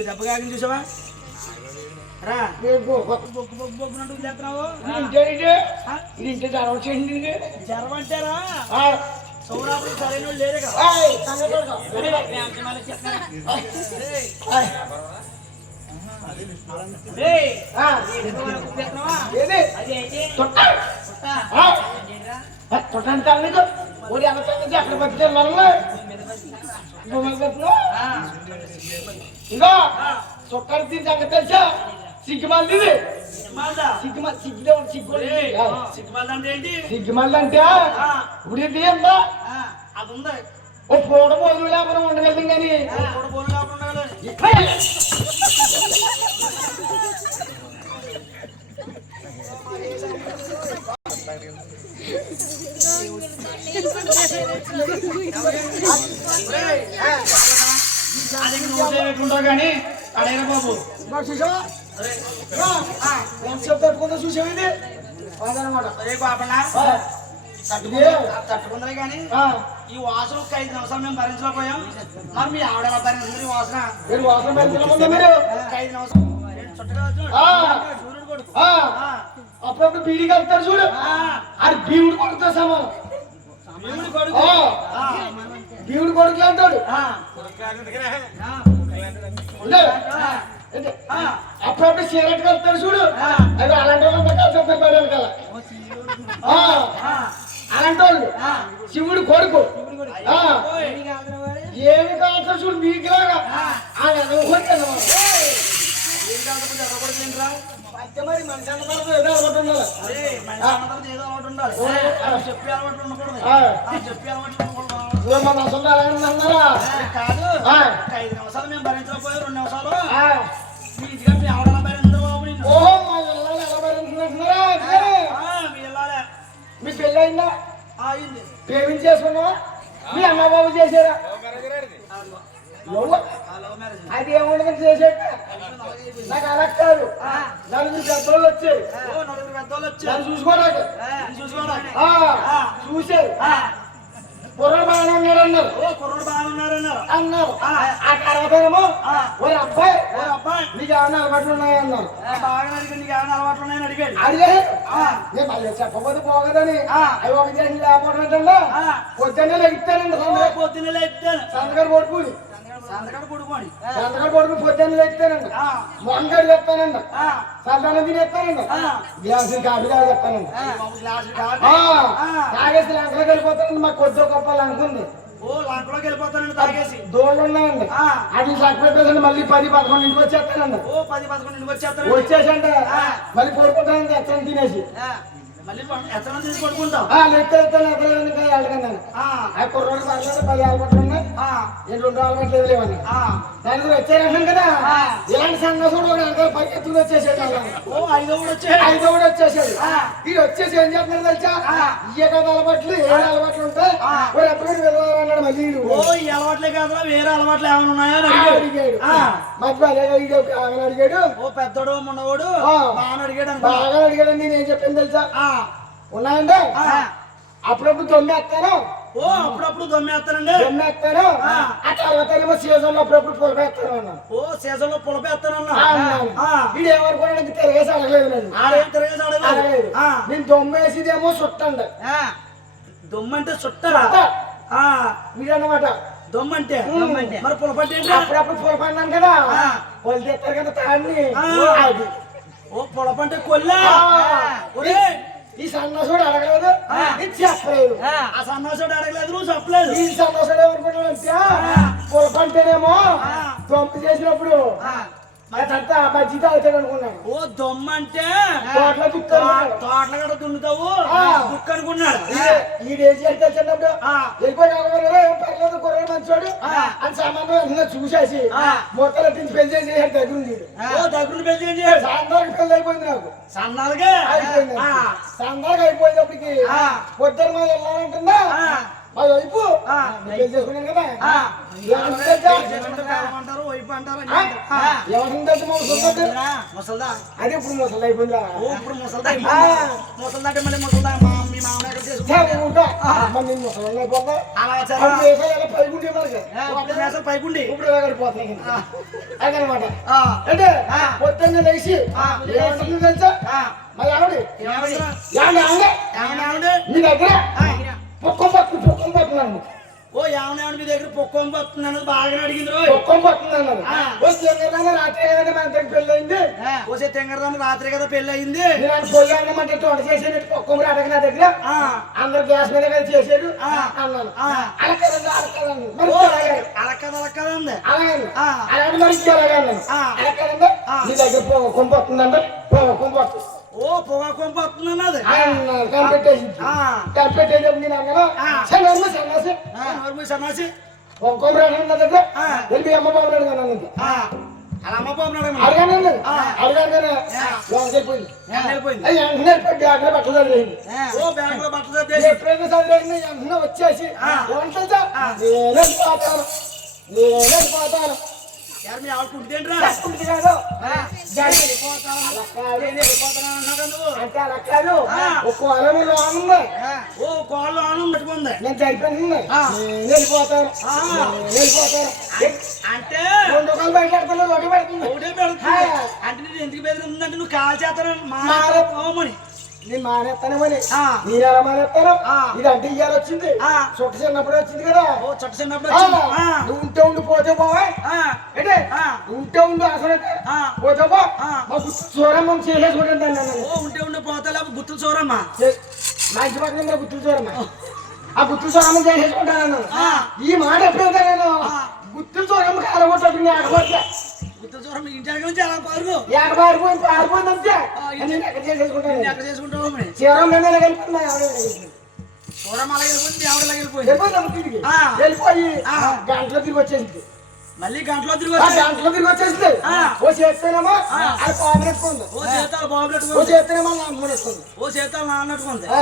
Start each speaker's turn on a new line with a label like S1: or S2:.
S1: దెబ్బ కాగింది చూసావా రా
S2: నేను బొ- బొ-
S1: బొగ్గు బొగ్గు బొగ్గునంటూ చేస్తున్నావు
S2: ఇంటే జ్వరం
S1: అంటారా సౌరాపురం సరైన వాళ్ళు లేరు కదా
S2: ఏయ్, సంగతి చూడకు. ఏయ్,
S1: ఏయ్,
S2: ఆ,
S1: ఏదో వరకు చేస్తున్నావా?
S2: ఏది?
S1: అది ఏంటి?
S2: తొట్ట.
S1: పుట్ట.
S2: ఆ,
S1: ఏంటిరా?
S2: ఆ, తొట్ట అంటారు నీకు? ఓడి అన్న సంగతి అక్కడ పట్టుకెళ్ళి మనల్ని. నువ్వు
S1: ఆ,
S2: చొక్కాని తిని సంగతి తెలుసా? సిగ్గుమాలిది ఇది.
S1: సిగ్గుమాలదా?
S2: సిగ్గుమా- సిగ్గులో ఉన్న సిగ్గు
S1: సిగ్గుమాలదా అంటే ఏంటి
S2: సిగ్గుమాలిది అంటే ఇప్పుడు ఇది ఏందా?
S1: అది ఉంది
S2: ఓ పూట పోదు లేకపోతే ఉండగలుగుతాం కానీ
S1: ఆ, కూడా పోను చేయకుంటావు కానీ అడేరా బాబు.
S2: తట్టుకుందో చూసావు ఇది? అదనమాట.
S1: అదే కానీ
S2: ఆ,
S1: ఈ వాసన ఒక ఐదు నిమిషాలు మేము భరించలేకపోయాం. మరి మీ ఆవిడ ఎలా భరించింది వాసన.
S2: మీరు వాసన
S1: ఐదు నిమిషాలు.
S2: అప్పుడప్పుడు బీడీ కలుపుతారు చూడు.
S1: ఆ,
S2: అది భీముడు కొడుకుతో సమానం.
S1: సూర్యుడు కొడుకు.
S2: భీముడు కొడుకు అంటాడు అప్పుడప్పుడు సిగరెట్ కలుపుతాడు చూడు. అది అలాంటి వాళ్ళంతా కలిసి పడి వెనకాల ఆ,
S1: ఆ,
S2: అలాంటి వాళ్ళు. శివుడు కొడుకు. ఏమి కాదు చూడు మీకులాగా. ఆయన మరి మనిషి అన్నమాట ఏదో అలవాటు ఉండాలి.
S1: అలవాటు చెప్పే అలవాట్లు ఉండకూడదు. చెప్పే అలవాట్లు.
S2: ఇదిగో మన అసలు అలాగే అన్నారా
S1: అరే, కాదు. ఐదు నిమిషాలు మేము భరించలేకపోయాం రెండు నిమిషాలు. మీ ఇంటికి మీ ఆవిడ భరించరు బాబు నిన్ను
S2: ఓహో మా ఇళ్ళని ఎలా
S1: మీ వెళ్ళాలే
S2: మీ పెళ్ళి అయిందా
S1: అయింది.
S2: ప్రేమించేసుకున్నావా? మీ అమ్మ బాబు చేశారా? అది ఏముండదు చేసేట నాకు అలా కాదు. నలుగురు పెద్దోళ్ళు వచ్చారు.
S1: ఓ నలుగురు పెద్దోళ్ళు వచ్చారు
S2: నన్ను చూసుకోవడానికి
S1: నిన్ను చూసుకోవడానికి
S2: ఆ, చూశారు కుర్ర బాగానే ఉన్నాడు అన్నారు
S1: ఓ కుర్రోడు బాగా ఉన్నారన్నారు
S2: అన్నారు ఆ.
S1: ఆ.
S2: ఓ అబ్బాయి.
S1: ఓ అబ్బాయి.
S2: నీకు ఏమైనా అలవాట్లు ఉన్నాయి అన్నారు
S1: బాగా అడిగాడు నీకు ఏమైనా అలవాట్లు ఉన్నాయని అడిగాడు.
S2: అడిగే
S1: ఆ.
S2: నేను మళ్ళీ చెప్పకపోతే పోగదని. అవి ఒక చేసి లేకపోవడం ఏంటంటే. పొద్దున్నే లెగుతానండి
S1: పొద్దున్నే లేపుతాను.
S2: సంతకాడు పడుకుని
S1: సంతకాడు
S2: పడుకుని పొద్దున్నే లెగుతానండి
S1: ఆ,
S2: మొంగడు చెప్తానండి
S1: ఆ,
S2: సంతానం తినేస్తానండి
S1: ఆ.
S2: గ్లాసు కాఫీ చెప్తానండి
S1: కాదు.
S2: ఆ,
S1: ఆ.
S2: తాగేసి లంకలోకి వెళ్ళిపోతానండి. మా కొద్ది గొప్పలు అనుకుంది. దోళ్ళు ఉన్నాయండి.
S1: ఆ.
S2: అది పెట్టేసండి మళ్ళీ పది పదకొండు ఇంటికి వచ్చేస్తానండి.
S1: ఓ పది పదకొండు ఇంటికి వచ్చేస్తానండి.
S2: వచ్చేసండి
S1: ఆ.
S2: మళ్ళీ కోరుకుంటానండి ఎత్తని తినేసి.
S1: ఆ, మళ్ళీ ఎత్తన తీసి పడుకుంటాం
S2: ఎత్తాను
S1: ఆ.
S2: కుర్రోడు పర్లేదు పది అలవాట్లు ఉన్నాయి
S1: ఆ,
S2: నేను రెండు అలవాట్లు లేదు లేవని
S1: ఆ.
S2: దాని గురించి వచ్చారంటాం కదా. ఇలాంటి సంగతులు కూడా వెనకాల పైకి ఎత్తుకు వచ్చేసాడు వాళ్ళని.
S1: ఓ ఐదో కూడా వచ్చాయి
S2: ఐదో కూడా వచ్చేసాడు. ఇది వచ్చేసి ఏం చెప్తున్నారు తెలుసా
S1: ఆ.
S2: ఇయ్య కదా అలవాట్లు ఏడు అలవాట్లు ఉంటాయి. ఓ ఎప్పుడు మళ్ళీ వీడు.
S1: ఓ ఈ అలవాట్లే కాదురా వేరే అలవాట్లు ఏమైనా ఉన్నాయా అడిగాడు.
S2: మధ్య వీడు ఆమెను అడిగాడు
S1: ఓ పెద్దోడు మొన్నవాడు
S2: ఆ.
S1: బాగా అడిగాడు
S2: బాగా అడిగాడు నేను ఏం చెప్పాను తెలుసా
S1: ఆ,
S2: ఉన్నాయండి
S1: ఆ.
S2: అప్పుడప్పుడు తొమ్మేస్తాను
S1: ఓ అప్పుడప్పుడు దొమ్మేస్తానండి
S2: తొమ్మేస్తాను
S1: ఆ.
S2: తర్వాత ఏమో సీజన్లో అప్పుడప్పుడు పొలపేస్తాను అన్నాను
S1: ఓ సీజన్లో పులపేస్తానన్నా
S2: ఆ, అన్నాను.
S1: ఆ.
S2: వీడు ఏమనుకోవడానికి తిరగేసి అడగలేదు నన్ను.
S1: ఆడేం తిరగేసి అడగలేదు.
S2: నేను దొమ్మేసిదేమో చుట్టండి.
S1: దొమ్మంటే చుట్టరా ఆ,
S2: వీడన్నమాట
S1: దొమ్మంటే.
S2: దొమ్మంటే.
S1: మరి పులపంటే?
S2: అప్పుడప్పుడు పొలపడినాను కదా. తెస్తారు కదా. అది.
S1: ఓ పులపంటే కొల్లా.
S2: ఈ సన్నసుడు అడగలేదు.
S1: ఆ.
S2: ఇది చెప్పలేదు
S1: ఆ. సన్నాసుడు అడగలేదు నువ్వు చెప్పలేదు.
S2: ఈ సన్నసుడు ఏమనుకుంటాడంటే పొలపంటేనేమో
S1: ఆ.
S2: దొంప చేసినప్పుడు అదంతా అనుకున్నాను.
S1: ఓ దొమ్మంటే
S2: తోటలో
S1: కూడా దున్నుతావు. దుక్కు అనుకున్నాడు
S2: ఈ డేజీ అంటే చిన్నప్పుడు పర్లేదు కుర్రాడు మంచోడు. అని వెంటనే చూసేసి. మొక్కలు తిని పెళ్ళి చేసి దగ్గర ఉంది
S1: ఓ దగ్గర పెళ్ళి చేయాలి
S2: సాయంత్రానికి పెళ్ళి అయిపోయింది నాకు.
S1: సన్నాలుగా
S2: అయిపోయింది అయిపోయేటప్పటికి
S1: ఆ.
S2: పొద్దున్న మా వెళ్ళాలంటుందా. మా వైపు. పెళ్ళి చేసుకున్నాను కదా.
S1: అంటారు ముసల్దా?
S2: అదే ఇప్పుడు ముసలి అయిపోయిందా
S1: ఇప్పుడు ముసల్దా. ముసల్దా అంటే మళ్ళీ ముసల్దా? మా మీ మీ ఎక్కడ పైకుండి
S2: ఇప్పుడు గడిపోతున్నాయి. అదనమాట. అంటే. పొద్దున్నే లేచి తెలుసా? మరి ఆవిడ దగ్గర పొక్కం పట్టు పొక్కం పట్టున్నాను
S1: ఓ ఏమన్నా మీ దగ్గర పొక్కం పడుతుంది అన్నది బాగా అడిగింది రోయ్
S2: పొక్కం పట్టున్నాను
S1: ఆ.
S2: వచ్చి ఎక్కడైనా రాత్రి కదంటే మన దగ్గర పెళ్ళయింది?
S1: ఓసే తెంగరదాన్ని రాత్రి కదా పెళ్ళి అయింది
S2: నేను ఆయన పోయి అన్నమాట వంట చేసేది పొక్కం రాటక నా దగ్గర?
S1: ఆ,
S2: అందరు గ్యాస్ మీద కలిసి చేసేది?
S1: ఆ.
S2: అన్నాను. అలకదండి అలకదండి.
S1: ఓ,
S2: అలాగే అలాగే మరి అలాగే. అలకదండి. నీ దగ్గర పొక్కం పడుతుందండి పొక్కం పడుతుంది
S1: ఓ పొగాకు పడుతుంది అన్నది
S2: అన్నాను కనిపెట్టేసి
S1: ఆ,
S2: కనిపెట్టేసి నేను అన్నాను
S1: ఆ.
S2: సన్నాసి సన్నాసి
S1: సన్నాసి
S2: రాటక నా దగ్గర?
S1: ఆ.
S2: వెళ్ళి అమ్మ బాబు అడిగాను అన్నది
S1: అలా అమ్మ బాబు అడగమని.
S2: అడగానండి
S1: ఆ.
S2: అడగాను కానీ
S1: వెళ్ళిపోయింది
S2: వెంటనే పెట్టి అక్కడ బట్టలు
S1: ఓ బ్యాంక్లో బట్టలు సర్దేసి.
S2: ఎప్పుడైనా వెంటనే వచ్చేసి
S1: ఆ.
S2: నేనే పోతాను? నేనే పోతాను?
S1: ఎవరు మీ ఆవిడ కుంటేంట్రా
S2: తప్పుంది కాదు
S1: ఆ,
S2: దాన్ని
S1: వెళ్ళిపోతాను.
S2: అలా కాదు.
S1: నేను వెళ్ళిపోతాను అన్నాడు నువ్వు.
S2: అంటే అలా కాదు.
S1: ఆ.
S2: ఒక అలము లోన్ ఉంది
S1: ఓ కోళ్ళు ఆనం పెట్టుకుంది
S2: నేను చనిపోయింది వెళ్ళిపోతాను. వెళ్ళిపోతాను.
S1: అంటే
S2: రెండు కాలు బయట పెడతాను ఒకటి పెడుతుంది.
S1: ఒకటే పెడుతుంది. అంటే నేను ఎందుకు బెదిరిందంటే నువ్వు కాల్ చేస్తాను
S2: మారే. నేను మానేస్తానేమని. నేను ఎలా మానేస్తాను. ఇది అంటే ఇయ్యాలి వచ్చింది.
S1: ఆ.
S2: చుట్ట చిన్నప్పుడు వచ్చింది కదా.
S1: ఓ చట్ట చిన్నప్పుడు
S2: నువ్వు ఉంటే ఉండి పోతే పోవా.
S1: ఆ,
S2: ఏంటే?
S1: ఆ.
S2: ఉంటే ఉండు అసలు. పోతే పో.
S1: ఆ.
S2: మా చూడమ్మ చేసేసుకుంటాను
S1: ఓ ఉంటే ఉండే పోతా లేకపోతే గుర్తులు చూరమ్మా
S2: మా ఇంటి పక్కన గుర్తులు చూడమ్మ ఆ గుర్తులు చూడమ్మ చేసేసుకుంటాను. ఈ మాట ఎప్పుడైతే నేను. గుర్తులు చూడమ్మ కాలగొట్టదు ఆడబోతే
S1: గుర్తులు చూరమ్మ ఇంటి నుంచి అలా
S2: పారిపోయింది పారిపోయింది అంతే. ఎక్కడ చేసేసుకుంటాను
S1: ఎక్కడ చేసుకుంటావు
S2: వెళ్ళిపోయింది
S1: వెళ్ళిపోయింది ఆవిడ వెళ్ళిపోయింది.
S2: వెళ్ళిపోయి. గంటలో తిరిగి వచ్చేసింది.
S1: మళ్ళీ గంటలో తిరిగి
S2: గంటలో తిరిగి వచ్చేసింది. ఓ చేస్తేనేమో
S1: ఆ.
S2: అది ఎక్కువ ఉంది
S1: ఓ చేతాలు బాబు
S2: ఓ
S1: పెట్టుకుంది
S2: చేస్తేనేమో
S1: ఓ చేతాలు నాన్నట్టుకుంది
S2: ఆ.